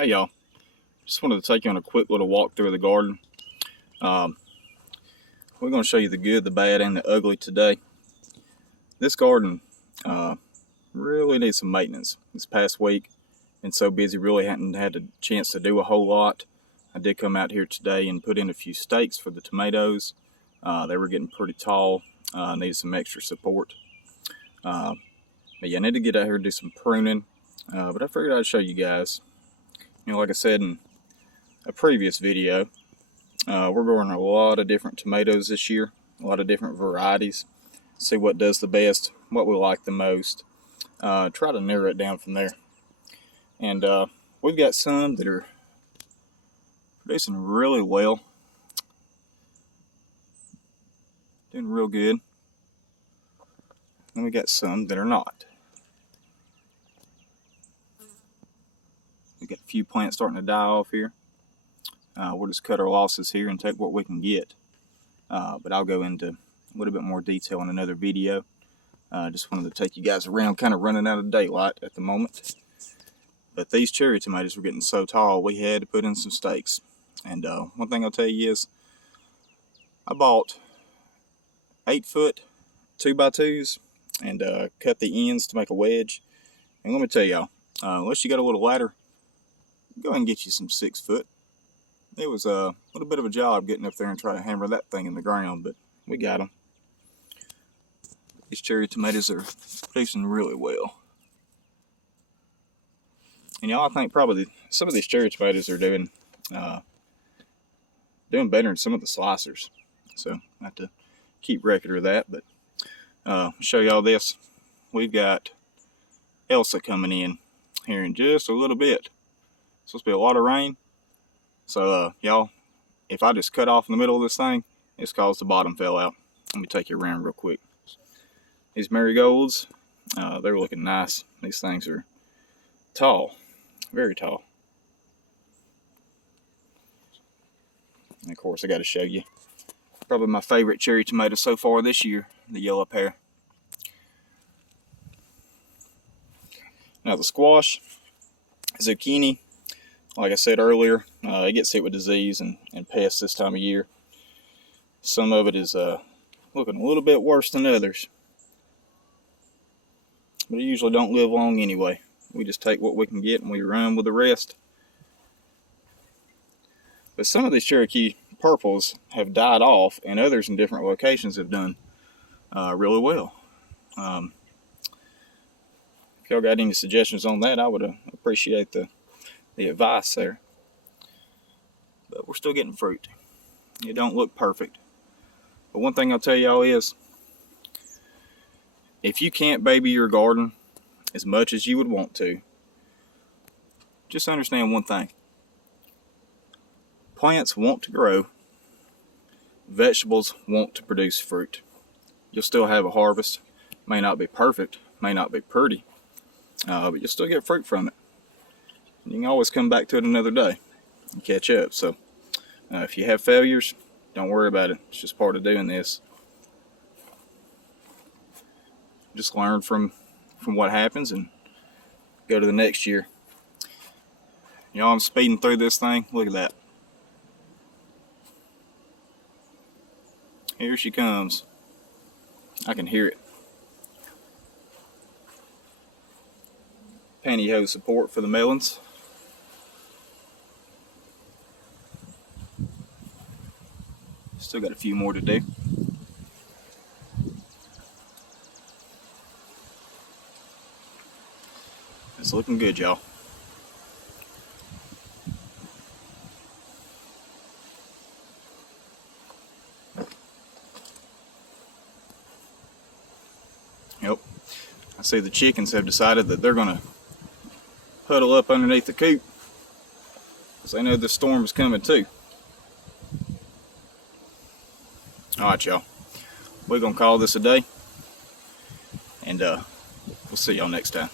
Hey y'all, just wanted to take you on a quick little walk through the garden. We're going to show you the good, the bad, and the ugly today. This garden really needs some maintenance. This past week, been so busy, really hadn't had a chance to do a whole lot. I did come out here today and put in a few stakes for the tomatoes. They were getting pretty tall, needed some extra support. But yeah, I need to get out here and do some pruning, but I figured I'd show you guys. You know, like I said in a previous video, we're growing a lot of different tomatoes this year, a lot of different varieties. See what does the best, what we like the most. Try to narrow it down from there. And we've got some that are producing really well, doing real good. And we got some that are not. We got a few plants starting to die off here. We'll just cut our losses here and take what we can get. But I'll go into a little bit more detail in another video. Just wanted to take you guys around, kind of running out of daylight at the moment. But these cherry tomatoes were getting so tall, we had to put in some stakes. And one thing I'll tell you is, I bought 8-foot 2x2s and cut the ends to make a wedge. And let me tell y'all, unless you got a little ladder, go ahead and get you some 6-foot. It was a little bit of a job getting up there and try to hammer that thing in the ground, but we got them. These cherry tomatoes are producing really well. And y'all, I think probably some of these cherry tomatoes are doing better than some of the slicers. So I have to keep record of that. But I'll show y'all this. We've got Elsa coming in here in just a little bit. It's supposed to be a lot of rain. So y'all, if I just cut off in the middle of this thing, it's cause the bottom fell out. Let me take you around real quick. These marigolds, they're looking nice. These things are tall, very tall. And of course, I got to show you probably my favorite cherry tomato so far this year, the yellow pear. Now the squash, zucchini, like I said earlier, it gets hit with disease and pests this time of year. Some of it is looking a little bit worse than others. But it usually don't live long anyway. We just take what we can get and we run with the rest. But some of these Cherokee purples have died off, and others in different locations have done really well. If y'all got any suggestions on that, I would appreciate the advice there. But we're still getting fruit. It don't look perfect. But one thing I'll tell y'all is, if you can't baby your garden as much as you would want to, just understand one thing. Plants want to grow. Vegetables want to produce fruit. You'll still have a harvest. May not be perfect, may not be pretty, but you'll still get fruit from it. You can always come back to it another day and catch up. So if you have failures, don't worry about it. It's just part of doing this. Just learn from what happens and go to the next year. Y'all, I'm speeding through this thing. Look at that. Here she comes. I can hear it. Pantyhose support for the melons. Still got a few more to do. It's looking good, y'all. Yep. I see the chickens have decided that they're going to huddle up underneath the coop because they know the storm is coming too. Alright, y'all. We're going to call this a day, and we'll see y'all next time.